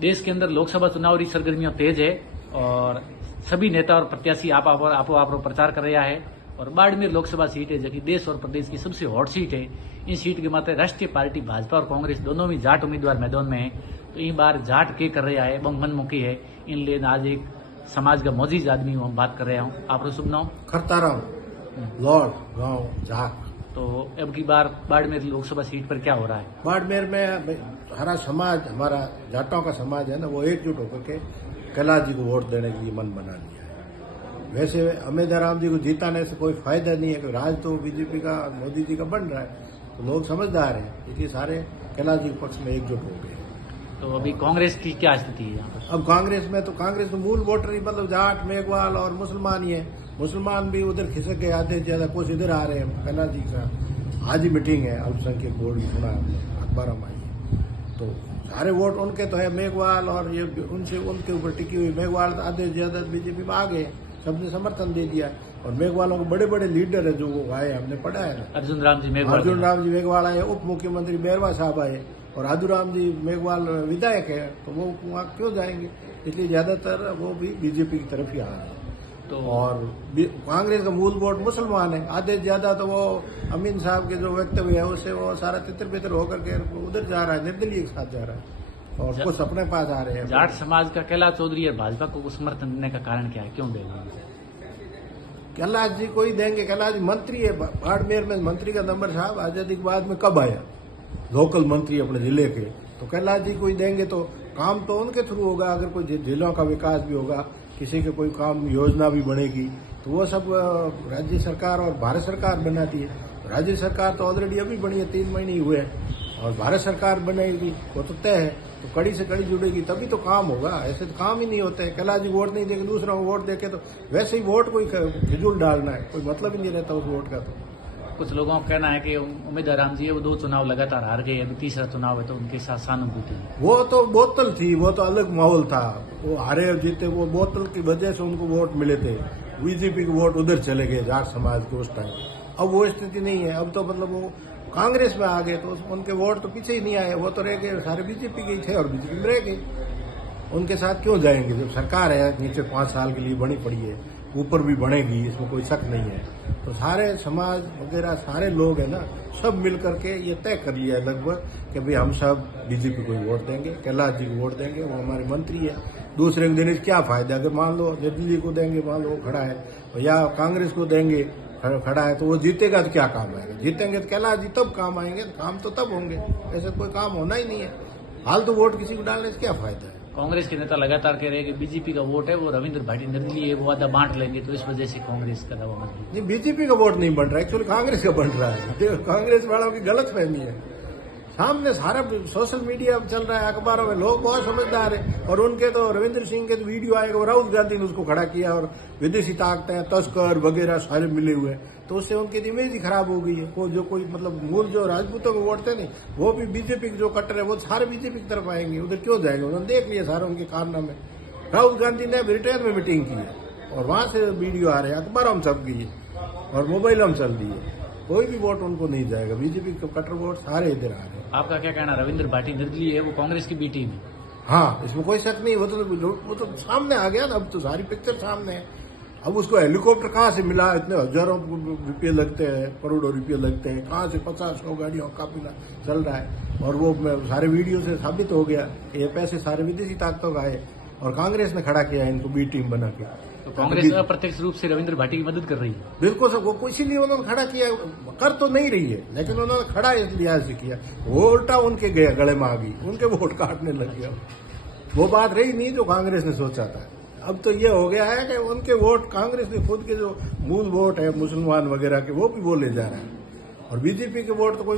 देश के अंदर लोकसभा चुनाव की सरगर्मियां तेज है और सभी नेता और प्रत्याशी आपो प्रचार कर रहा है। और बाड़मेर लोकसभा सीट है जो कि देश और प्रदेश की सबसे हॉट सीट है। इन सीट के मात्र राष्ट्रीय पार्टी भाजपा और कांग्रेस दोनों भी जाट उम्मीदवार मैदान में है। तो इन बार जाट के कर रहा है बम मनमुखी है। इन लिए आज एक समाज का मौजीज आदमी हूँ, हम बात कर रहा हूँ। आप शुभ नाम? खरताराम लॉर्ड गांव झाक। तो अब की बार बाड़मेर लोकसभा सीट पर क्या हो रहा है? बाड़मेर में हमारा समाज, हमारा जाटों का समाज है ना, वो एकजुट होकर के कैलाश जी को वोट देने के लिए मन बना लिया है। वैसे अमेदाराम जी को जीताने से कोई फायदा नहीं है, राज तो बीजेपी का, मोदी जी का बन रहा है, तो लोग समझदार हैं, इसलिए सारे कैलाश जी के पक्ष में एकजुट हो गए। तो अभी कांग्रेस की क्या स्थिति है यहाँ पर? अब कांग्रेस में मूल वोटर ही मतलब जाट, मेघवाल और मुसलमान ही है। मुसलमान भी उधर खिसक गए आधे से ज्यादा, कुछ इधर आ रहे हैं। कैलाश जी का आज ही मीटिंग है, अल्पसंख्यक बोर्ड की, सुना अखबारों में आई है। तो सारे वोट उनके तो है, मेघवाल, और ये उनके ऊपर टिकी हुई। मेघवाल आधे से ज्यादा बीजेपी में आ गए, सबने समर्थन दे दिया। और मेघवालों के बड़े बड़े लीडर है जो वो आए, हमने पढ़ा है ना, अर्जुन राम जी मेघवाल आए, उप मुख्यमंत्री बैरवा साहब आए, और आदूराम जी मेघवाल विधायक है, तो वो वहाँ क्यों जाएंगे? इसलिए ज्यादातर वो भी बीजेपी की तरफ ही आ रहे हैं। तो और कांग्रेस का मूल वोट मुसलमान है, आधे से ज्यादा तो वो अमीन साहब के जो वक्तव्य है उससे वो सारा तितर बितर होकर के उधर जा रहा है, निर्दलीय के साथ जा रहा है, और कुछ अपने पास आ रहे हैं। जाट समाज का कैलाश चौधरी और भाजपा को समर्थन देने का कारण क्या है, क्यों देगा? कैलाश जी को ही देंगे। कैलाश जी मंत्री है, बाड़मेर में मंत्री का नंबर साहब आजादी के बाद में कब आया, लोकल मंत्री अपने जिले के, तो कैलाश जी को ही देंगे। तो काम तो उनके थ्रू होगा, अगर कोई जिलों का विकास भी होगा, किसी के कोई काम योजना भी बनेगी, तो वो सब राज्य सरकार और भारत सरकार बनाती है। राज्य सरकार तो ऑलरेडी अभी बनी है, 3 महीने ही हुए हैं, और भारत सरकार बनेगी वो तो तय है। तो कड़ी से कड़ी जुड़ेगी तभी तो काम होगा, ऐसे तो काम ही नहीं होते है। कैलाश जी वोट नहीं देंगे, दूसरा वोट देके तो वैसे ही वोट कोई फिजूल डालना है, कोई मतलब ही नहीं रहता उस वोट का। तो कुछ लोगों का कहना है कि उम्मीदवार जी है वो 2 चुनाव लगातार हार गए, अभी तीसरा चुनाव है, तो उनके साथ सहानुभूति है। वो तो बोतल थी, वो तो अलग माहौल था। वो हारे और जीते, वो बोतल की वजह से उनको वोट मिले थे। बीजेपी के वोट उधर चले गए जाट समाज के उस टाइम। अब वो स्थिति नहीं है, अब तो मतलब वो कांग्रेस में आ गए, तो उनके वोट तो पीछे ही नहीं आए, वो तो रह गए सारे बीजेपी के ही थे और बीजेपी में रह गए। उनके साथ क्यों जाएंगे? जब सरकार है नीचे 5 साल के लिए बनी पड़ी है, ऊपर भी बढ़ेगी, इसमें कोई शक नहीं है। तो सारे समाज वगैरह सारे लोग है ना, सब मिल करके ये तय कर लिया है लगभग कि भाई हम सब बीजेपी को वोट देंगे, कैलाश जी को वोट देंगे, वो हमारे मंत्री है। दूसरे को देने से क्या फायदा? अगर मान लो निर्दलीय को देंगे, मान लो वो खड़ा है, या कांग्रेस को देंगे खड़ा है, तो वो जीतेगा तो क्या काम आएगा? जीतेंगे तो कैलाश जी तब काम आएंगे, काम तो तब होंगे, ऐसे कोई काम होना ही नहीं है। फालतू वोट किसी को डालने से क्या फायदा है? कांग्रेस के नेता लगातार कह रहे हैं कि बीजेपी का वोट है वो रविंद्र भाटी निर्दलीय है, वो आधा बांट लेंगे, तो इस वजह से कांग्रेस का दावा मजबूत। नहीं, बीजेपी का वोट नहीं बन रहा है, एक्चुअली कांग्रेस का बन रहा है। कांग्रेस वालों की गलत फहमी है। सामने सारा सोशल मीडिया चल रहा है, अखबारों में लोग बहुत समझदार है। और उनके तो रविंद्र सिंह के तो वीडियो आएगा, राहुल गांधी ने उसको खड़ा किया, और विदेशी ताकतें, तस्कर वगैरह सारे मिले हुए हैं, तो उससे उनकी इमेज ही खराब हो गई है। वो जो कोई मतलब मूल जो राजपूतों को वोट थे नहीं, वो भी बीजेपी के जो कट्टर है वो सारे बीजेपी की तरफ आएंगे, उधर क्यों जाएंगे? उन्होंने देख लिया सारे उनके कारनामे। राहुल गांधी ने ब्रिटेन में मीटिंग की है, और वहां से वीडियो आ रहे हैं, अखबारों में छप गई है और मोबाइल में चल रही है। कोई भी वोट उनको नहीं जाएगा, बीजेपी के कट्टर वोट सारे इधर आ रहे हैं। आपका क्या कहना? रविंद्र भाटी निर्दलीय है, वो कांग्रेस की बी टीम है। हाँ, इसमें कोई शक नहीं। वो तो सामने आ गया ना, अब तो सारी पिक्चर सामने है। अब उसको हेलीकॉप्टर कहाँ से मिला? इतने हजारों रुपये लगते हैं, करोड़ों रुपये लगते हैं, कहाँ से 50-100 गाड़ियों का काफिला चल रहा है। और वो सारे वीडियो से साबित हो गया कि ये पैसे सारे विदेशी ताकतों का है, और कांग्रेस ने खड़ा किया इनको बी टीम बना के। तो कांग्रेस अप्रत्यक्ष रूप से रविंद्र भाटी की मदद कर रही है। बिल्कुल सब, वो इसीलिए उन्होंने खड़ा किया। कर तो नहीं रही है, लेकिन उन्होंने खड़ा इस लिहाज से किया, वो उल्टा उनके गले में आ गई, उनके वोट काटने लग गया। वो बात रही नहीं जो कांग्रेस ने सोचा था। अब तो ये हो गया है कि उनके वोट, कांग्रेस ने खुद के जो मूल वोट है मुसलमान वगैरह के, वो भी वो ले जा रहा है, और बीजेपी के वोट तो कोई